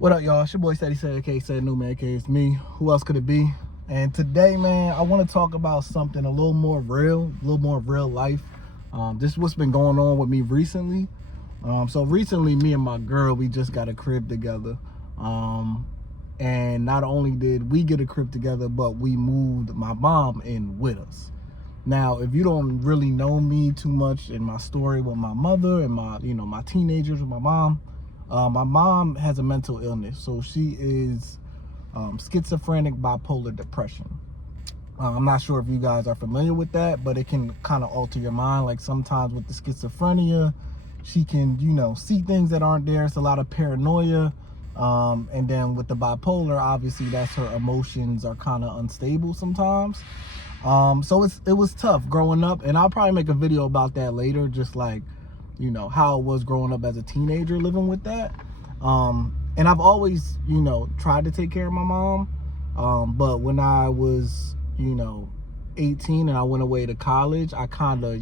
What up, y'all? It's your boy Steady Said, aka Said New Man, aka it's me. Who else could it be? And today, man, I want to talk about something a little more real life. This is what's been going on with me recently. So recently, me and my girl, we just got a crib together. And not only did we get a crib together, but we moved my mom in with us. Now, if you don't really know me too much in my story with my mother and my teenagers with my mom has a mental illness. So she is schizophrenic bipolar depression. I'm not sure if you guys are familiar with that, but it can kind of alter your mind. Like sometimes with the schizophrenia, she can, see things that aren't there. It's a lot of paranoia. And then with the bipolar, obviously that's her emotions are kind of unstable sometimes. So it was tough growing up, and I'll probably make a video about that later, just like, how it was growing up as a teenager living with that. And I've always, tried to take care of my mom. But when I was, 18 and I went away to college, I kind of,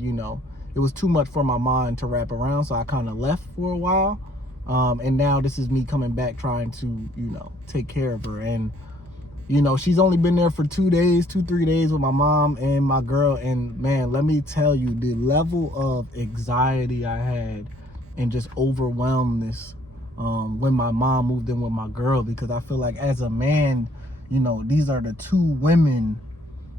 it was too much for my mind to wrap around. So I kind of left for a while. And now this is me coming back trying to, take care of her. And, she's only been there for 3 days with my mom and my girl. And man, let me tell you, the level of anxiety I had and just overwhelmness when my mom moved in with my girl, because I feel like as a man, these are the two women,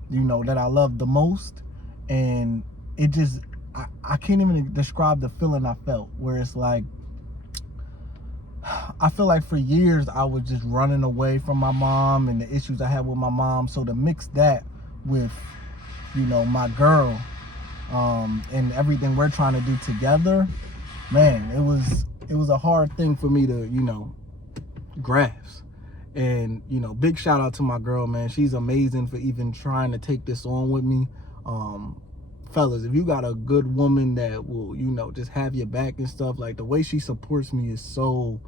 that I love the most. And it just, I can't even describe the feeling I felt, where it's like, I feel like for years I was just running away from my mom and the issues I had with my mom. So to mix that with, my girl, and everything we're trying to do together, man, it was a hard thing for me to, grasp. And, big shout out to my girl, man. She's amazing for even trying to take this on with me. Fellas, if you got a good woman that will, just have your back and stuff, like the way she supports me is so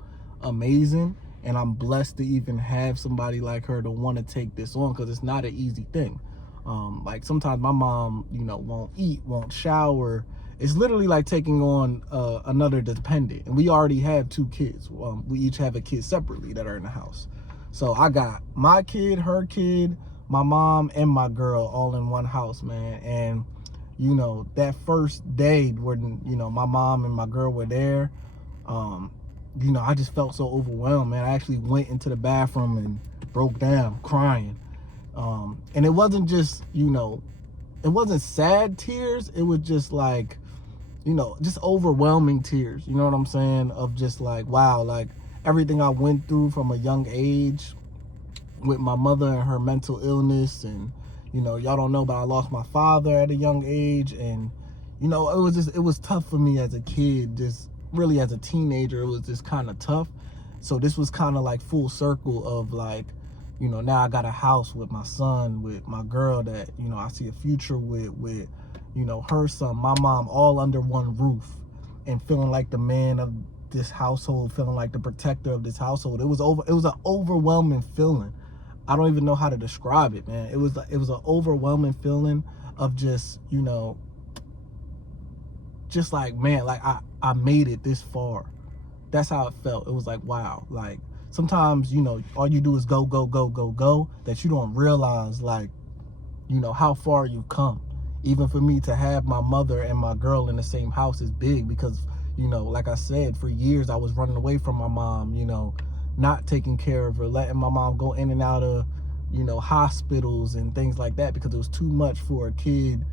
amazing. And I'm blessed to even have somebody like her to want to take this on, because it's not an easy thing. Like sometimes my mom, won't eat, won't shower. It's literally like taking on another dependent. And we already have 2 kids. We each have a kid separately that are in the house. So I got my kid, her kid, my mom, and my girl all in one house, man. And that first day when, my mom and my girl were there, I just felt so overwhelmed, man. I actually went into the bathroom and broke down crying. And it wasn't just, it wasn't sad tears. It was just like, just overwhelming tears. You know what I'm saying? Of just like, wow, like everything I went through from a young age with my mother and her mental illness. And, y'all don't know, but I lost my father at a young age. And, it was tough for me as a kid, just really as a teenager. It was just kind of tough. So this was kind of like full circle of like, now I got a house with my son, with my girl that, I see a future with, her son, my mom, all under one roof, and feeling like the man of this household, feeling like the protector of this household. It was an overwhelming feeling. I don't even know how to describe it, man. It was an overwhelming feeling of just, just like, man, like I made it this far. That's how it felt. It was like, wow. Like sometimes, all you do is go, that you don't realize, like, how far you've come. Even for me to have my mother and my girl in the same house is big, because, like I said, for years I was running away from my mom, not taking care of her, letting my mom go in and out of, hospitals and things like that, because it was too much for a kid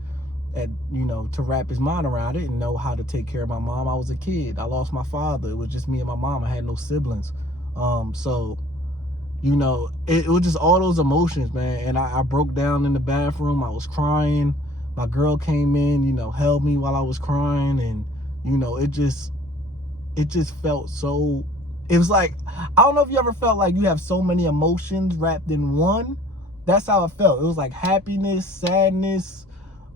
to wrap his mind around. I didn't know how to take care of my mom. I was a kid. I lost my father. It was just me and my mom. I had no siblings. So, it was just all those emotions, man. And I broke down in the bathroom. I was crying. My girl came in, held me while I was crying. And, it just felt so, it was like, I don't know if you ever felt like you have so many emotions wrapped in one. That's how it felt. It was like happiness, sadness,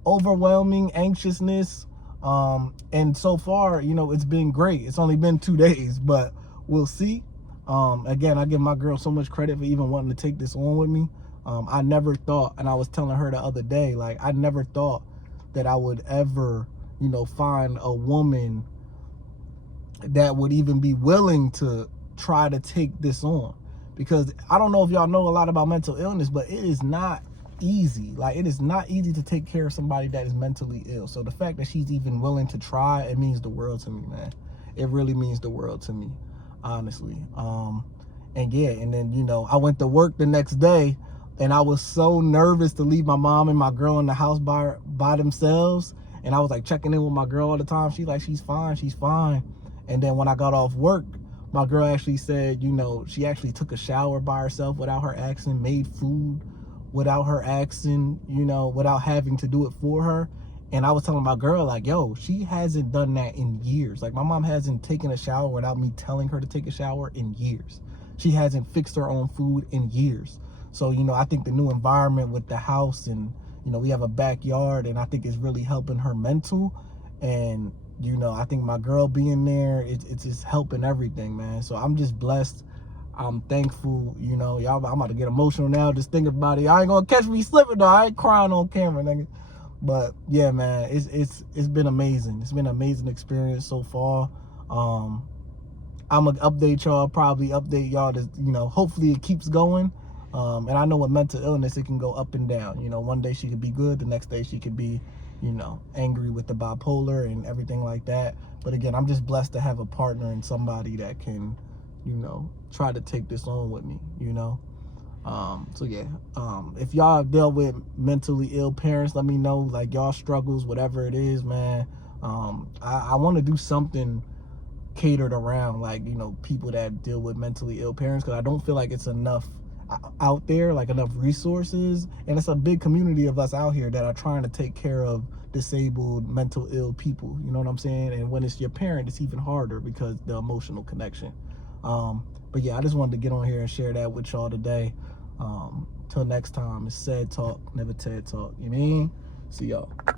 overwhelming anxiousness. And so far, it's been great. It's only been 2 days, but we'll see. Again, I give my girl so much credit for even wanting to take this on with me. I never thought, and I was telling her the other day, like, I never thought that I would ever, find a woman that would even be willing to try to take this on, because I don't know if y'all know a lot about mental illness, but it is not easy. Like, it is not easy to take care of somebody that is mentally ill. So the fact that she's even willing to try, it means the world to me, man. It really means the world to me, honestly. And yeah, and then, you know, I went to work the next day, and I was so nervous to leave my mom and my girl in the house by themselves. And I was like checking in with my girl all the time. She's like, she's fine. And then when I got off work, my girl actually said, you know, she actually took a shower by herself without her asking, made food without her asking, you know, without having to do it for her. And I was telling my girl, like, yo, she hasn't done that in years. Like, my mom hasn't taken a shower without me telling her to take a shower in years. She hasn't fixed her own food in years. So, you know, I think the new environment with the house, and, you know, we have a backyard, and I think it's really helping her mental. And, you know, I think my girl being there, it's just helping everything, man. So I'm just blessed. I'm thankful, you know. Y'all, I'm about to get emotional now just thinking about it. I ain't gonna catch me slipping though. I ain't crying on camera, nigga. But yeah, man, it's been amazing. It's been an amazing experience so far. I'm gonna update y'all, probably update y'all to, you know, hopefully it keeps going. And I know with mental illness, it can go up and down. You know, one day she could be good, the next day she could be, you know, angry with the bipolar and everything like that. But again, I'm just blessed to have a partner and somebody that can, you know, try to take this on with me, you know. So yeah, if y'all have dealt with mentally ill parents, let me know, like, y'all struggles, whatever it is, man. I want to do something catered around, like, you know, people that deal with mentally ill parents, because I don't feel like it's enough out there, like enough resources. And it's a big community of us out here that are trying to take care of disabled, mental ill people, you know what I'm saying? And when it's your parent, it's even harder because the emotional connection. But yeah, I just wanted to get on here and share that with y'all today. Till next time, it's CED Talk, never TED Talk. You know what I mean? See y'all.